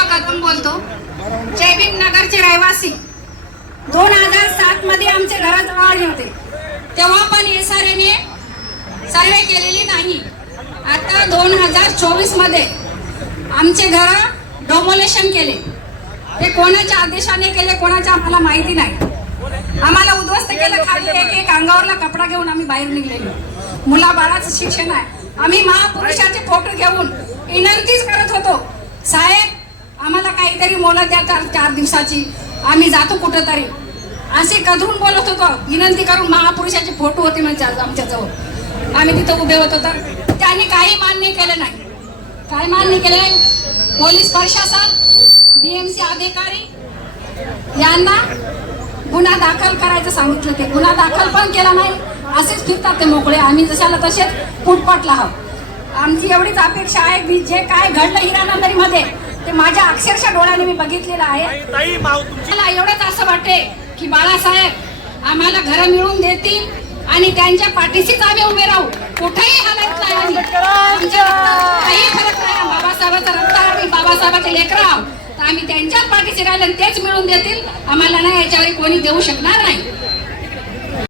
विभागातून बोलतो. जयभीम नगरचे रहिवासी. दोन हजार सात मध्ये आमचे घरात आले होते. तेव्हा पण एस आर एने सर्वे केलेली नाही. आता दोन हजार चोवीसमध्ये आमचे घर डोमोलेशन केले. हे कोणाच्या आदेशाने केले कोणाच्या आम्हाला माहिती नाही. आम्हाला उद्ध्वस्त केलं खाली एक एक अंगावरला कपडा घेऊन आम्ही बाहेर निघलेलो. मुला बाळाचं शिक्षण आहे. आम्ही महापुरुषाचे फोटो घेऊन विनंतीच करत होतो साहेब तरी काहीतरी मोला द्या चार चार दिवसाची. आम्ही जातो कुठं तरी असे कधून बोलत होतो विनंती करून महापुरुषाचे फोटो होते म्हणजे आज आम्ही तिथं उभे होतो तर त्यांनी काही मान्य केलं नाही. काय मान्य केलं पोलीस प्रशासन डीएमसी अधिकारी यांना गुन्हा दाखल करायचं सांगितलं ते गुन्हा दाखल पण केला नाही. असेच फिरतात ते मोकळे. आम्ही जशाला तसेच फुटपाटला आहोत. आमची एवढीच अपेक्षा आहे की जे काय घडलं हिरानंदरीमध्ये ते माझ्या अक्षरशः डोळ्याने मी बघितलेलं आहे. मला एवढंच असं वाटते की बाळासाहेब आम्हाला घर मिळवून देतील आणि त्यांच्या पाठीशीच आम्ही उभे राहू. कुठेही हालत नाही. आम्ही. आमच्या काही फरक नाही. बाबासाहेबाचं रक्त बाबासाहेबाचे लेकर आहोत. तर आम्ही त्यांच्याच पाठीशी राहिले आणि तेच मिळवून देतील. आम्हाला नाही याच्यावर कोणी देऊ शकणार नाही.